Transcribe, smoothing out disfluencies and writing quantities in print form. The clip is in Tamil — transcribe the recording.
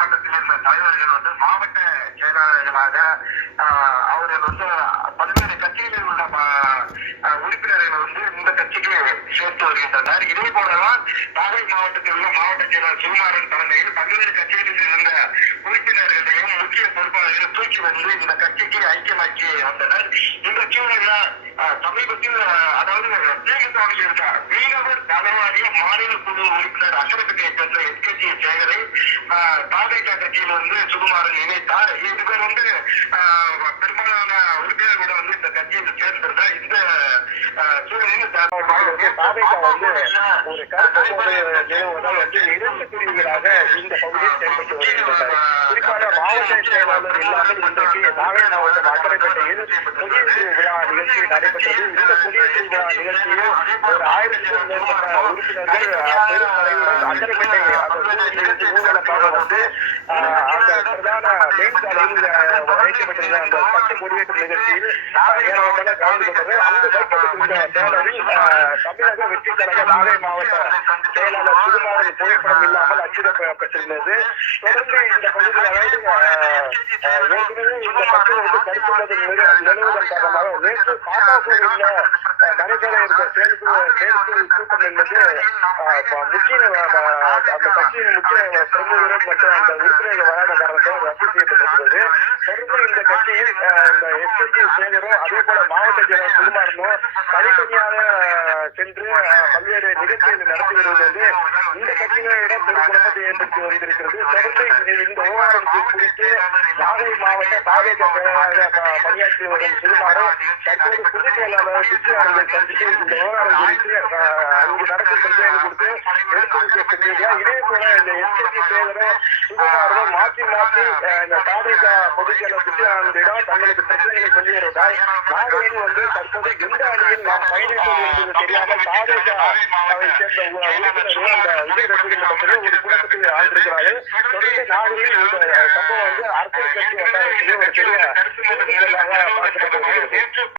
மட்டத்தில் இருந்த தலைவர்கள் மாவட்ட செயலாளர்களாக அவர்கள் பல்வேறு கட்சிகளில் உள்ள உறுப்பினர்கள் இந்த கட்சிக்கு சேர்த்து வருகின்றனர். இதே போலதான் நாகை மாவட்டத்தில் உள்ள மாவட்ட செயலாளர் சுகுமாரன் தலைமையில் பல்வேறு கட்சிகளில் இருந்த உறுப்பினர்களையும் முக்கிய பொறுப்பாளர்களை தூக்கி இந்த கட்சிக்கு ஐக்கியமாக்கி வந்தனர். இந்த சூழல்ல சமீபத்தில் அதாவது திமுகவில் இருந்த மீனவர் நலவாரிய மாநில குழு உறுப்பினர் அசரப்பட்டியை சேர்ந்த எஸ்கேஜி சேகரை தாவேகா கட்சியில் சுகுமாரன் இணைத்தார். இது பேர் பெரும்பாலான உறுப்பினர்கள் இந்த கட்சியில் சேர்ந்திருந்தார். இந்த சூழலில் தாவேகா ஒரு கருத்து நிறுவனம் இரண்டு பிரிவுகளாக இந்த பகுதியில் செயல்பட்டு வருகின்றனர். குறிப்பாக மாவட்ட செயலாளர் இல்லாமல் இன்றைக்கு நாகை மாவட்டம் அக்கரைப்பேட்டையில் குடியரசு விழா நிகழ்ச்சி நடைபெற்றது. இந்த குடியரசு விழா நிகழ்ச்சியில் ஒரு 1000க்கும் மேற்பட்ட உறுப்பினர்கள் பெரும் தலைவர்கள் அக்கரைப்பேட்டை ஊர்வலமாக அந்த பிரதான மெயின் சாலையில் வைக்கப்பட்டிருந்த அந்த பட்டு கொடியேற்ற நிகழ்ச்சியில் ஏராளமான கலந்து கொண்டது. அங்கு வைக்கப்பட்டிருந்த பேனரில் தமிழக வெற்றி கழக நாகை மாவட்ட செயலாளர் சுகுமாரன் புகைப்படம் இல்லாமல் அச்சிடப்பட்டிருந்தது. தொடர்ந்து இந்த பகுதியில் ஏற்கனவே இந்த மக்களுக்கு கருத்துள்ளது நிலவுவதன் காரணமாக நேற்று பாப்பாசூரில் நடைபெற இருந்த தேர்தல் கூட்டம் என்பது முக்கிய அந்த கட்சியின் முக்கிய பிரமுகர்கள் மற்றும் அந்த உறுப்பினர்கள் வராத காரணத்தால் ரத்து செய்யப்பட்டிருக்கிறது. தொடர்ந்து இந்த கட்சியில் இந்த எஸ்கேஜி சேகரும் அதே போல மாவட்ட செயலர் சுகுமாரனும் தனித்தனியாக சென்று பல்வேறு நிகழ்ச்சிகளை நடத்தி வருவது இந்த கட்சியினரிடம் பெரும் குழப்பத்தை ஏற்படுத்தி வந்திருக்கிறது. தொடர்ந்து இந்த விவகாரம் குறித்து நாகை மாவட்ட தாவேகா செயலாளராக பணியாற்றி வரும் சுகுமாரன் தற்போது பொதுச் செயலாளர் சுற்றுலாளர்களை சந்தித்து இந்த விவகாரம் குறித்து அங்கு நடக்கும் பிரச்சனைகள் கொடுத்து எடுத்துரைக்கப்பட்டிருக்கிறார். இதே போல இந்த எஸ்கேஜி சேகரும் சுகுமாரனும் மாற்றி இந்த தாவேகா பொதுச் செயலர் சுற்றுலாளர்களிடம் தங்களுக்கு பிரச்சனைகளை சொல்லி வருவதால் நாகையில் தற்போது எந்த அணியில் நாம் பயணிப்பது என்பது தெரியாமல் தாவேகாவை சேர்ந்த உறுப்பினர்கள் அந்த விஜய் ரசிகர் மன்றத்தில் ஒரு குழப்பத்தில் ஆழ்ந்திருக்கிறார்கள். தொடர்ந்து நாகையில் இந்த சம்பவம் அரசியல் கட்சி வட்டாரத்திலே ஒரு பெரிய பார்க்கப்பட்டு வருகிறது.